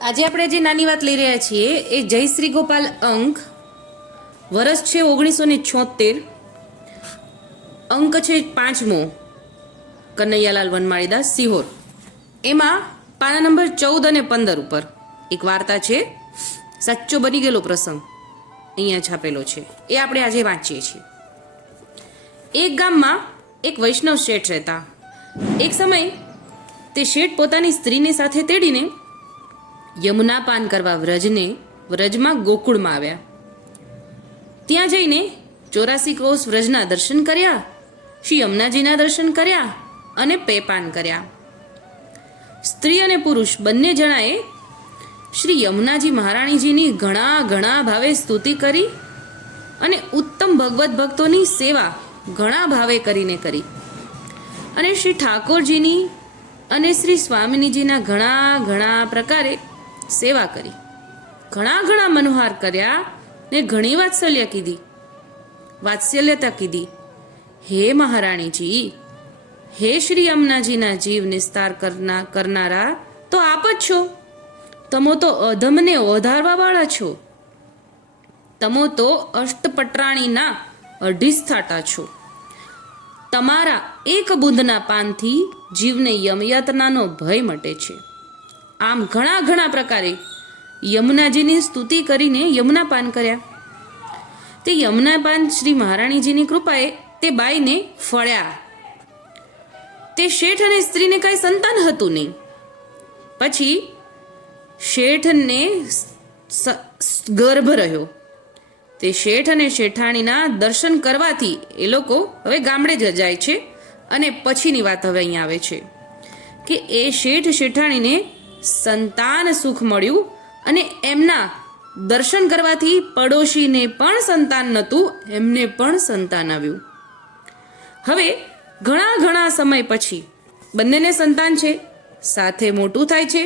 આજે આપણે જે નાની વાત લઈ રહ્યા છીએ એ જયશ્રી ગોપાલ અંક, વર્ષ છે 1976, અંક છે 5મો, કનૈયાલાલ વનમાળીદાસ સિહોર. એમાં પાના નંબર 14 અને 15 ઉપર એક વાર્તા છે, સાચો બની ગયેલો પ્રસંગ અહીંયા છાપેલો છે, એ આપણે આજે વાંચીએ છીએ. એક ગામમાં એક વૈષ્ણવ શેઠ રહેતા. એક સમય તે શેઠ પોતાની સ્ત્રીને સાથે તેડીને યમુના પાન કરવા વ્રજમાં ગોકુળમાં આવ્યા. ત્યાં જઈને 84 ક્રોશ વ્રજના દર્શન કર્યા, શ્રી યમુનાજીના દર્શન કર્યા અને પેપાન કર્યા. સ્ત્રી અને પુરુષ બંને જણાએ શ્રી યમુનાજી મહારાણીજીની ઘણા ભાવે સ્તુતિ કરી અને ઉત્તમ ભગવત ભક્તોની સેવા ઘણા ભાવે કરીને કરી અને શ્રી ઠાકોરજીની અને શ્રી સ્વામિનીજીના ઘણા પ્રકારે સેવા કરી, ઘણા મનોહાર કર્યા ને ઘણી વાત્સલ્યતા કીધી. હે મહારાણીજી, હે શ્રી યમુનાજીના જીવ નિસ્તાર કરનારા તો આપ જ છો. તમો તો અધમને ઓધારવા વાળા છો. તમો તો અષ્ટપટરાણીના અઢિસ્થાતા છો. તમારા એક બુંદના પાનથી જીવને યમયાતનાનો ભય મટે છે. આમ ઘણા પ્રકારે યમુનાજીની સ્તુતિ કરીને યમુના પાન કર્યા. તે યમુના પાન શ્રી મહારાણીજીની કૃપાએ તે બાઈને ફળ્યા. તે શેઠ અને સ્ત્રીને કાંઈ સંતાન હતું નહીં. પછી શેઠને ગર્ભ રહ્યો. તે શેઠ અને શેઠાણીના દર્શન કરવાથી એ લોકો હવે ગામડે જ જાય છે. અને પછીની વાત હવે અહીંયા આવે છે કે એ શેઠ શેઠાણીને સંતાન સુખ મળ્યું અને એમના દર્શન કરવાથી પડોશીને પણ સંતાન નહોતું, એમને પણ સંતાન આવ્યું. હવે ઘણા સમય પછી બંનેને સંતાન છે, સાથે મોટું થાય છે.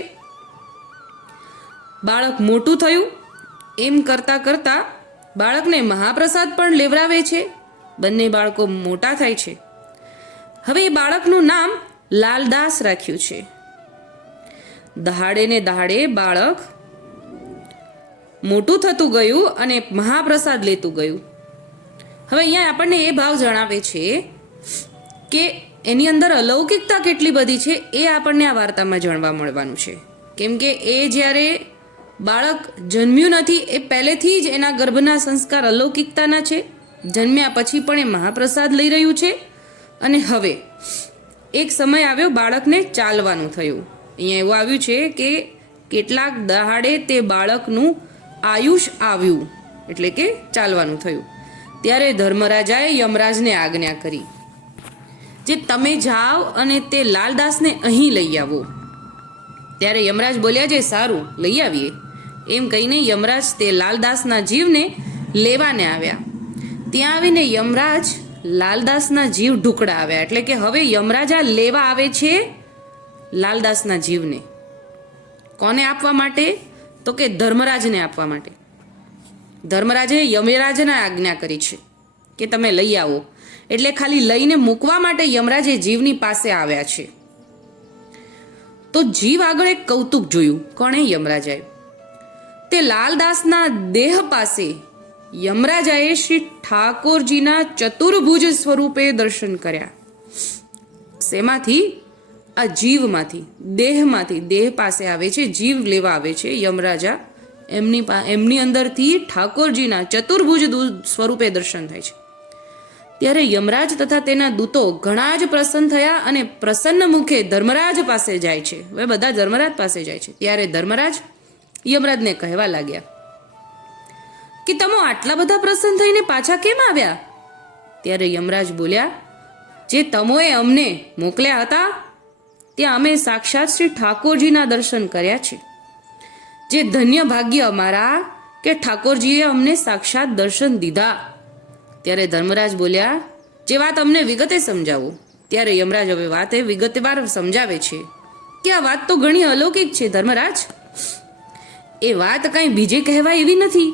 બાળક મોટું થયું એમ કરતા બાળકને મહાપ્રસાદ પણ લેવરાવે છે. બંને બાળકો મોટા થાય છે. હવે એ બાળકનું નામ લાલદાસ રાખ્યું છે. દહાડે બાળક મોટું થતું ગયું અને મહાપ્રસાદ લેતું ગયું. હવે અહીંયા આપણને એ ભાવ જણાવે છે કે એની અંદર અલૌકિકતા કેટલી બધી છે એ આપણને આ વાર્તામાં જાણવા મળવાનું છે. કેમ કે એ જ્યારે બાળક જન્મ્યું નથી એ પહેલેથી જ એના ગર્ભના સંસ્કાર અલૌકિકતાના છે. જન્મ્યા પછી પણ એ મહાપ્રસાદ લઈ રહ્યું છે. અને હવે એક સમય આવ્યો, બાળકને ચાલવાનું થયું. અહીંયા એવું આવ્યું છે કે કેટલાક દહાડે તે બાળકનું આયુષ આવ્યું, એટલે કે ચાલવાનું થયું. ત્યારે ધર્મરાજાએ યમરાજને આજ્ઞા કરી જે તમે જાઓ અને તે લાલદાસને અહીં લઈ આવો. ત્યારે યમરાજ બોલ્યા જે સારું, લઈ આવીએ. એમ કહીને યમરાજ તે લાલદાસના જીવને લેવાને આવ્યા. ત્યાં આવીને યમરાજ લાલદાસના જીવ ઢુકડા આવ્યા. એટલે કે હવે યમરાજા લેવા આવે છે લાલદાસના જીવને. કોને આપવા માટે? તો કે ધર્મરાજને આપવા માટે. ધર્મરાજે યમરાજને આજ્ઞા કરી છે કે તમે લઈ આવો. એટલે ખાલી લઈને મૂકવા માટે યમરાજે જીવની પાસે આવ્યા છે. તો જીવ આગળ એક કૌતુક જોયું. કોણે? યમરાજાએ. તે લાલદાસના દેહ પાસે યમરાજાએ શ્રી ઠાકોરજીના ચતુર્ભુજ સ્વરૂપે દર્શન કર્યા. શેમાંથી? આ જીવમાંથી, દેહમાંથી. દેહ પાસે આવે છે, જીવ લેવા આવે છે યમરાજા. એમની અંદરથી ઠાકોરજીના ચતુર્ભુજ સ્વરૂપે દર્શન થાય છે. ત્યારે યમરાજ તથા તેના દૂતો ઘણા જ પ્રસન્ન થયા અને પ્રસન્ન મુખે ધર્મરાજ પાસે જાય છે. હવે બધા ધર્મરાજ પાસે જાય છે. ત્યારે ધર્મરાજ યમરાજને કહેવા લાગ્યા કે તમે આટલા બધા પ્રસન્ન થઈને પાછા કેમ આવ્યા? ત્યારે યમરાજ બોલ્યા જે તમોએ અમને મોકલ્યા હતા ત્યાં અમે સાક્ષાત શ્રી ઠાકોરજીના દર્શન કર્યા છે. જે ધન્ય ભાગ્ય અમારા કે ઠાકોરજીએ અમને સાક્ષાત દર્શન દીધા. ત્યારે ધર્મરાજ બોલ્યા જે વાત અમને વિગતે સમજાવો. ત્યારે યમરાજ હવે વાત એ વિગતવાર સમજાવે છે કે આ વાત તો ઘણી અલૌકિક છે ધર્મરાજ. એ વાત કાંઈ બીજે કહેવાય એવી નથી,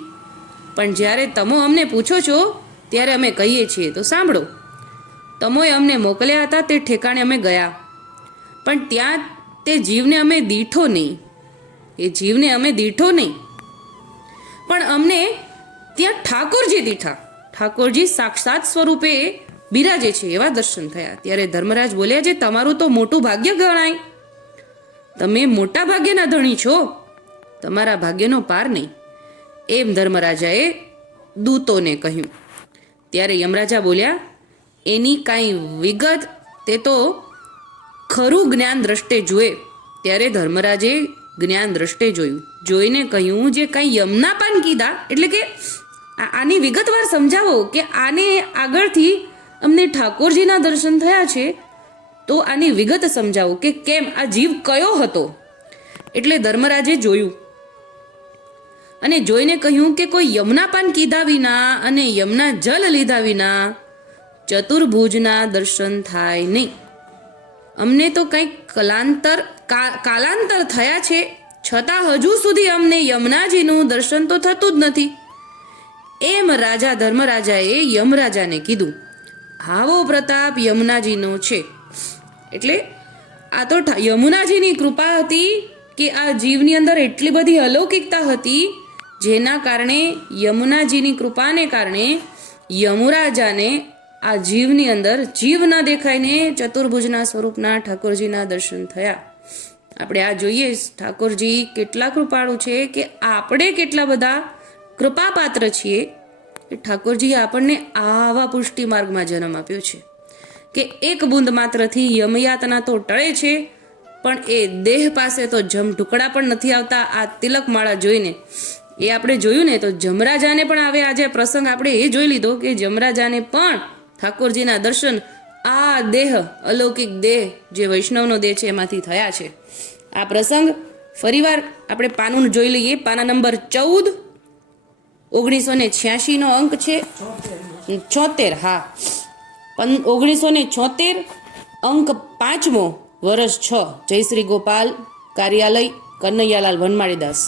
પણ જ્યારે તમો અમને પૂછો છો ત્યારે અમે કહીએ છીએ. તો સાંભળો. તમોએ અમને મોકલ્યા હતા તે ઠેકાણે અમે ગયા, પણ ત્યાં તે જીવને અમે દીઠો નહીં. એ જીવને અમે દીઠો નહીં, પણ અમને ત્યાં ઠાકોરજી દીઠા. ઠાકોરજી સાક્ષાત સ્વરૂપે બિરાજે છે એવા દર્શન થયા. ત્યારે ધર્મરાજ બોલ્યા, છે તમારું તો મોટું ભાગ્ય ગણાય, તમે મોટા ભાગ્યના ધણી છો, તમારા ભાગ્યનો પાર નહીં. એમ ધર્મરાજાએ દૂતોને કહ્યું. ત્યારે યમરાજા બોલ્યા, એની કાંઈ વિગત તે તો ખરું જ્ઞાન દ્રષ્ટે જુએ. ત્યારે ધર્મરાજે જ્ઞાન દ્રષ્ટે જોયું, જોઈને કહ્યું, જે કાંઈ યમના પાન કીધા, એટલે કે આની વિગતવાર સમજાવો કે આને આગળથી અમને ઠાકોરજીના દર્શન થયા છે, તો આની વિગત સમજાવો કે કેમ આ જીવ કયો હતો. એટલે ધર્મરાજે જોયું અને જોઈને કહ્યું કે કોઈ યમના પાન કીધા વિના અને યમના જલ લીધા વિના ચતુર્ભુજના દર્શન થાય નહીં. અમને તો કંઈક કાલાંતર થયા છે, છતાં હજુ સુધી અમને યમનાજીનું દર્શન તો થતું જ નથી. એમ રાજા ધર્મરાજાએ યમરાજાને કીધું. આવો પ્રતાપ યમુનાજીનો છે. એટલે આ તો યમુનાજીની કૃપા હતી કે આ જીવની અંદર એટલી બધી અલૌકિકતા હતી, જેના કારણે યમુનાજીની કૃપાને કારણે યમુરાજાને આ જીવની અંદર જીવ ન દેખાઈને ચતુર્ભુજના સ્વરૂપના ઠાકોરજીના દર્શન થયા. આપણે આ જોઈએ ઠાકોરજી કેટલા કૃપાળુ છે કે આપણે કેટલા બધા કૃપાપાત્ર છીએ. ઠાકોરજીએ આપણને આવા પુષ્ટિ માર્ગમાં જન્મ આપ્યો છે કે એક બુંદ માત્રથી યમયાતના તો ટળે છે, પણ એ દેહ પાસે તો જમ ઢુકડા પણ નથી આવતા. આ તિલકમાળા જોઈને એ આપણે જોયું ને, તો જમરાજાને પણ આવે આજે પ્રસંગ આપણે એ જોઈ લીધો કે જમરાજાને પણ ઠાકોરજીના દર્શન આ દેહ અલૌકિક દેહ જે વૈષ્ણવનો દેહ છે એમાંથી થયા છે. આ પ્રસંગ ફરીવાર આપણે પાનું જોઈ લઈએ. પાના નંબર 14, 1986 નો અંક છે 74. હા, 1976, અંક 5મો, વર્ષ 6, જય શ્રી ગોપાલ, કાર્યાલય કનૈયાલાલ વનમાળીદાસ.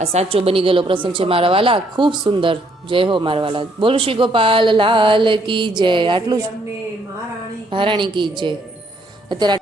આ સાચો બની ગયેલો પ્રસંગ છે મારા વાલા, ખૂબ સુંદર. જય હો મારા વાલા, બોલ શ્રી ગોપાલ લાલ કી જય. આટલું જ, મહારાણી કી જય. અત્યારે